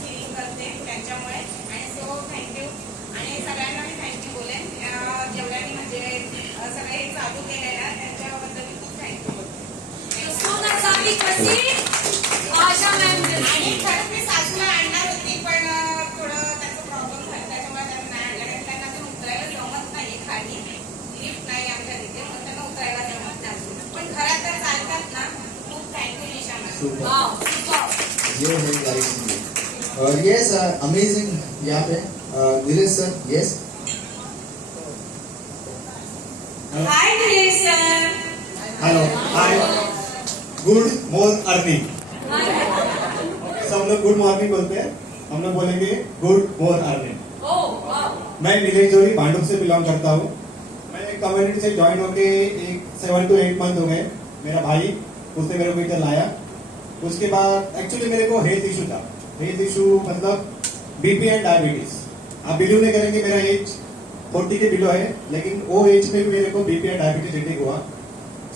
Feeling करते त्यांच्यामुळे. आणि सो थँक्यू. आणि सगळ्यांना मी थँक्यू बोलेन, जेवढ्यांनी म्हणजे सगळे हे चालू केले ना त्यांच्याबद्दल मी खूप थँक्यू बोलते. आणि खरंच मी सासूला आणणार होती, पण थोडं त्याचा प्रॉब्लेम झाला त्याच्यामुळे त्यांना नाही आणलं. कारण त्यांना ते उतरायला जमत नाही, खाली लिफ्ट नाही आमच्या तिथे, मग त्यांना उतरायला जमत नाही. पण घरात तर चालतात ना. खूप thank you Nisha ma'am. Yes, amazing. यहाँ पे Dheeraj sir, yes. Hi Nilesh sir. Hello, hi. Good morning अर्निंग. सब लोग गुड मॉर्निंग बोलते हैं, हम लोग बोलेंगे गुड मॉर्निंग अर्निंग. मैं नीलेश जोड़ी भांडुप से बिलोंग करता हूँ. मैं community say join okay 7 to 8 month हो गए. मेरा भाई उसने मेरे को इधर लाया. उसके बाद एक्चुअली मेरे को हेल्थ इशू था. हेल्थ इशू मतलब बीपी एंड डायबिटीज. आप बिलीव नहीं करेंगे, मेरा एज 40 के बिलो है, लेकिन वो एज में भी मेरे को बीपी एंड डायबिटीज अटैक हुआ.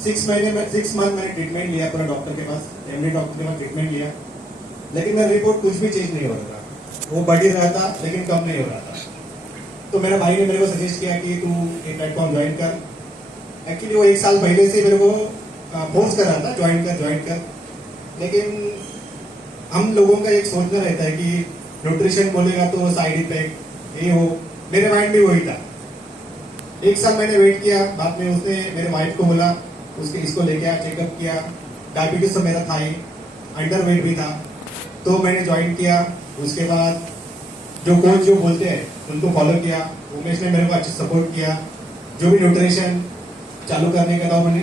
6 मंथ मैंने ट्रीटमेंट लिया पूरा डॉक्टर के पास, एमडी डॉक्टर के पास ट्रीटमेंट लिया, लेकिन मेरा रिपोर्ट कुछ भी चेंज नहीं हो रहा था. वो बढ़ ही रहा था लेकिन कम नहीं हो रहा था. तो मेरा भाई ने मेरे को सजेस्ट किया कि तू एक प्लेटफॉर्म ज्वाइन कर. एक्चुअली वो 1 साल पहले से मेरे को फोर्स कर रहा था ज्वाइन कर. लेकिन हम लोगों का एक सोचना रहता है कि न्यूट्रिशन बोलेगा तो साइड इफेक्ट ये हो. मेरे माइंड में वही था. 1 साल मैंने वेट किया. बाद में उसने मेरे वाइफ को बोला, उसके इसको लेके आया, चेकअप किया. डायबिटीज तो मेरा था ही, अंडर वेट भी था, तो मैंने ज्वाइन किया. उसके बाद जो कोच जो बोलते हैं उनको फॉलो किया. उमेश ने मेरे को अच्छे सपोर्ट किया. जो भी न्यूट्रिशन चालू करने का था मैंने